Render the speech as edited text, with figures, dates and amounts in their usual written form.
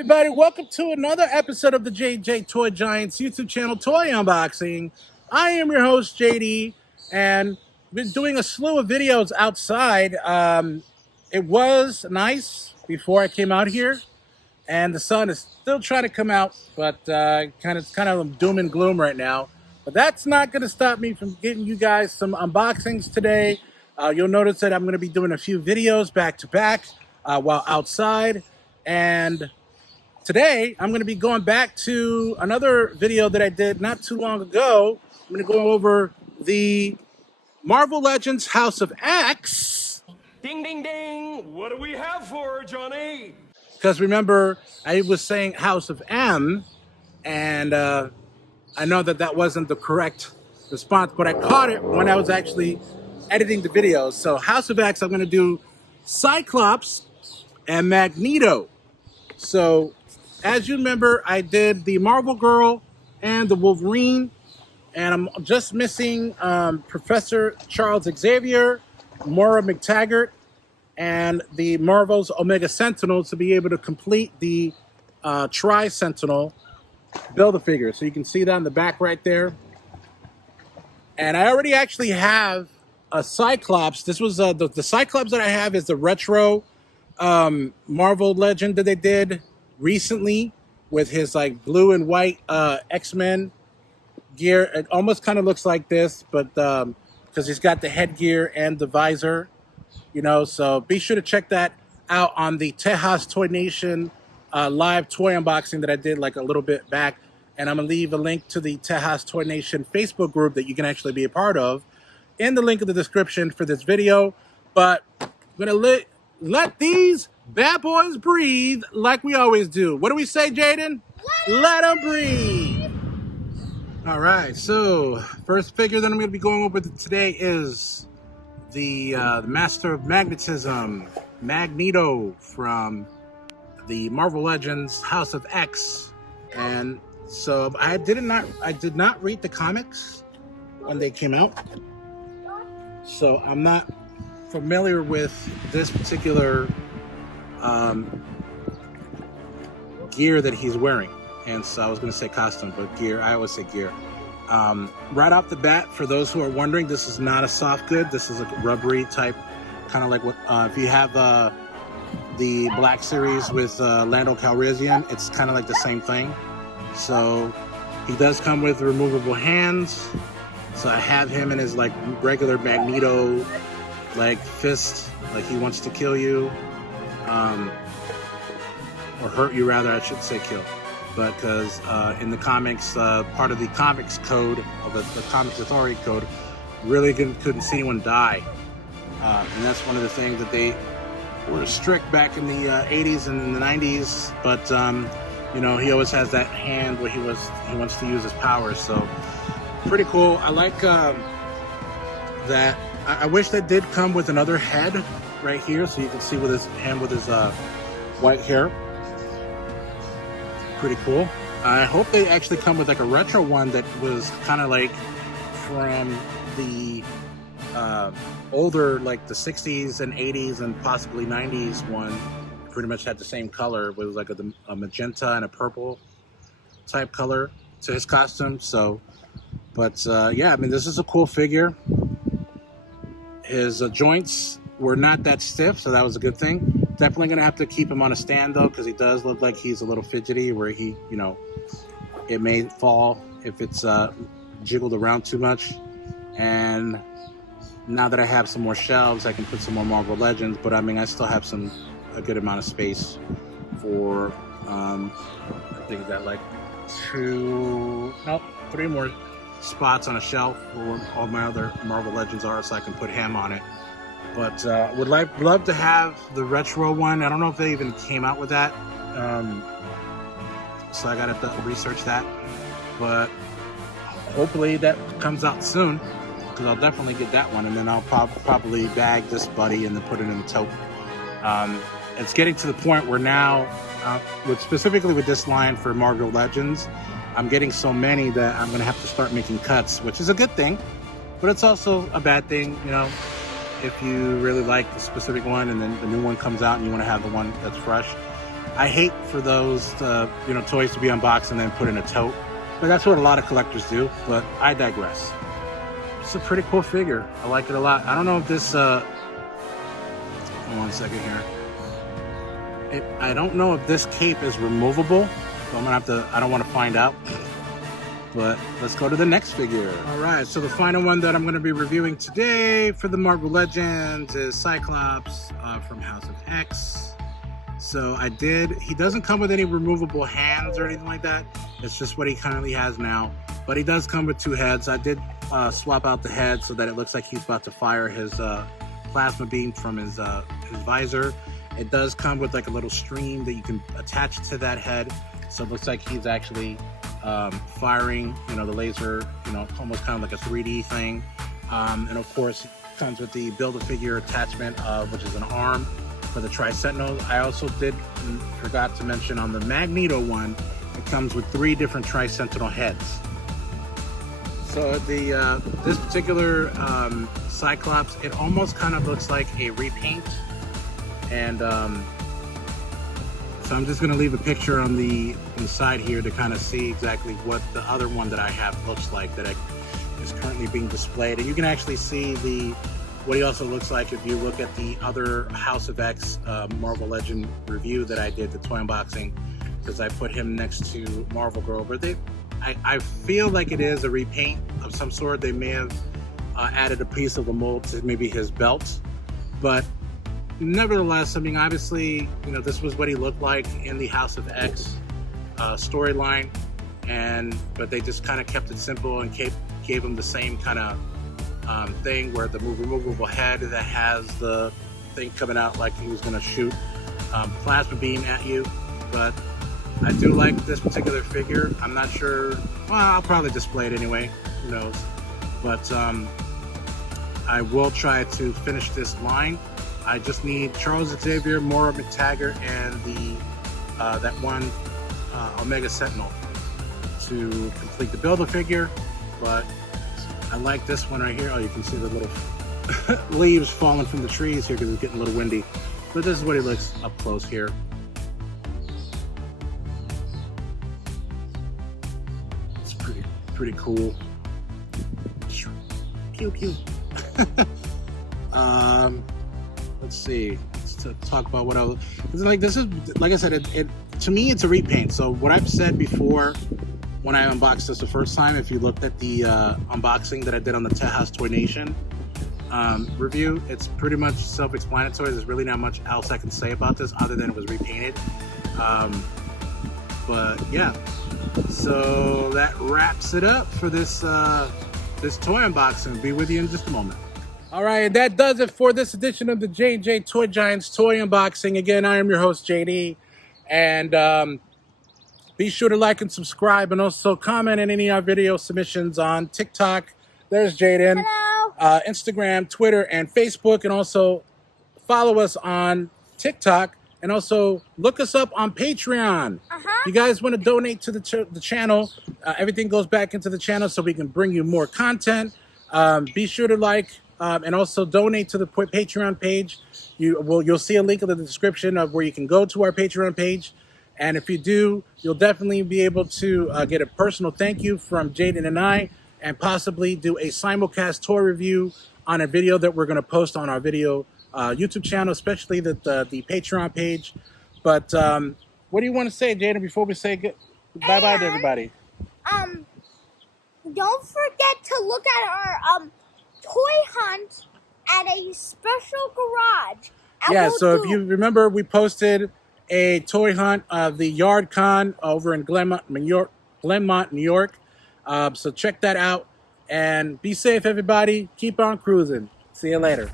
everybody, welcome to another episode of the JJ Toy Giants YouTube channel, Toy Unboxing. I am your host, JD, and been doing a slew of videos outside. It was nice before I came out here, and the sun is still trying to come out, but kind of doom and gloom right now. But that's not going to stop me from getting you guys some unboxings today. You'll notice that I'm going to be doing a few videos back to back while outside, and today, I'm going to be going back to another video that I did not too long ago. I'm going to go over the Marvel Legends House of X. Ding, ding, ding. What do we have for her, Johnny? Because remember, I was saying House of M, and I know that that wasn't the correct response, but I caught it when I was actually editing the videos. So House of X, I'm going to do Cyclops and Magneto. So as you remember, I did the Marvel Girl and the Wolverine, and I'm just missing Professor Charles Xavier, Moira McTaggart, and the Marvel's Omega Sentinel to be able to complete the Tri-Sentinel Build-A-Figure. So you can see that in the back right there. And I already actually have a Cyclops. This was the Cyclops that I have is the retro Marvel Legend that they did recently with his like blue and white X-Men gear. It almost kind of looks like this, but because he's got the headgear and the visor, you know. So be sure to check that out on the Tejas Toy Nation live toy unboxing that I did like a little bit back. And I'm gonna leave a link to the Tejas Toy Nation Facebook group that you can actually be a part of in the link in the description for this video. But I'm gonna let these bad boys breathe like we always do. What do we say, Jaden? Let them breathe. All right, so first figure that I'm going to be going over today is the Master of Magnetism, Magneto from the Marvel Legends House of X. And so I did not read the comics when they came out, so I'm not familiar with this particular gear that he's wearing. And so I was going to say costume, but gear, I always say gear. Right off the bat, for those who are wondering, this is not a soft good. This is a rubbery type, kind of like what if you have the Black Series with Lando Calrissian, it's kind of like the same thing. So he does come with removable hands. So I have him in his like regular Magneto like fist, like he wants to kill you, or hurt you rather, I should say kill. But because in the comics, part of the comics code, of the Comics Authority code, really couldn't see anyone die. And that's one of the things that they were strict back in the 80s and in the 90s. But, you know, he always has that hand where he wants to use his powers. So pretty cool. I like that. I wish that did come with another head right here, so you can see with his hand with his white hair. Pretty cool. I hope they actually come with like a retro one that was kind of like from the older, like the 60s and 80s and possibly 90s one. Pretty much had the same color. It was like a magenta and a purple type color to his costume. So, but yeah, I mean, this is a cool figure. His joints were not that stiff, so that was a good thing. Definitely going to have to keep him on a stand, though, because he does look like he's a little fidgety, where he, you know, it may fall if it's jiggled around too much. And now that I have some more shelves, I can put some more Marvel Legends, but I mean, I still have a good amount of space for, I think that like 3 more spots on a shelf where all my other Marvel Legends are, so I can put him on it. But would love to have the retro one. I don't know if they even came out with that, so I gotta research that. But hopefully that comes out soon, because I'll definitely get that one, and then I'll probably bag this buddy and then put it in the tote. It's getting to the point where now, specifically with this line for Marvel Legends, I'm getting so many that I'm gonna have to start making cuts, which is a good thing, but it's also a bad thing, you know, if you really like the specific one and then the new one comes out and you want to have the one that's fresh. I hate for those toys to be unboxed and then put in a tote, but that's what a lot of collectors do. But I digress. It's a pretty cool figure. I like it a lot. I don't know if this. Hold on 1 second here. I don't know if this cape is removable. So I'm gonna have to. I don't want to find out. But let's go to the next figure. All right, so the final one that I'm going to be reviewing today for the Marvel Legends is Cyclops from House of X. So he doesn't come with any removable hands or anything like that. It's just what he currently has now. But he does come with 2 heads. I did swap out the head so that it looks like he's about to fire his plasma beam from his visor. It does come with like a little stream that you can attach to that head. So it looks like he's actually firing, the laser, almost kind of like a 3D thing. And of course, it comes with the Build-A-Figure attachment, which is an arm for the Tri-Sentinel. I also forgot to mention on the Magneto one, it comes with 3 different Tri-Sentinel heads. So this particular Cyclops, it almost kind of looks like a repaint. And so I'm just going to leave a picture on the side here to kind of see exactly what the other one that I have looks like that is currently being displayed. And you can actually see what he also looks like if you look at the other House of X Marvel Legend review that I did, the toy unboxing, because I put him next to Marvel Girl. But I feel like it is a repaint of some sort. They may have added a piece of the mold to maybe his belt, but nevertheless, I mean, obviously, this was what he looked like in the House of X storyline, but they just kind of kept it simple and gave him the same kind of thing where the removable head that has the thing coming out like he was going to shoot plasma beam at you. But I do like this particular figure. I'm not sure. Well, I'll probably display it anyway. Who knows? But I will try to finish this line. I just need Charles Xavier, Moira McTaggart, and that one Omega Sentinel to complete the Build-A-Figure. But I like this one right here. Oh, you can see the little leaves falling from the trees here because it's getting a little windy. But this is what he looks up close here. It's pretty cool. Pew pew. Let's see. Let's talk about what else. This is like I said. It to me it's a repaint. So what I've said before when I unboxed this the first time, if you looked at the unboxing that I did on the Tejas Toy Nation review, it's pretty much self-explanatory. There's really not much else I can say about this other than it was repainted. But yeah, so that wraps it up for this this toy unboxing. Be with you in just a moment. All right, that does it for this edition of the JJ Toy Giants toy unboxing. Again, I am your host, JD. And be sure to like and subscribe, and also comment on any of our video submissions on TikTok. There's Jaden. Hello. Instagram, Twitter, and Facebook. And also follow us on TikTok. And also look us up on Patreon. You guys want to donate to the channel, everything goes back into the channel so we can bring you more content. Be sure to like and also donate to the Patreon page. You'll see a link in the description of where you can go to our Patreon page. And if you do, you'll definitely be able to get a personal thank you from Jaden and I, and possibly do a simulcast toy review on a video that we're going to post on our video YouTube channel, especially the Patreon page. But what do you want to say, Jaden, before we say bye-bye to everybody? Don't forget to look at our toy hunt at a special garage. Yeah, so if you remember, we posted a toy hunt of the Yard Con over in Glenmont, New York. So check that out, and be safe, everybody. Keep on cruising. See you later.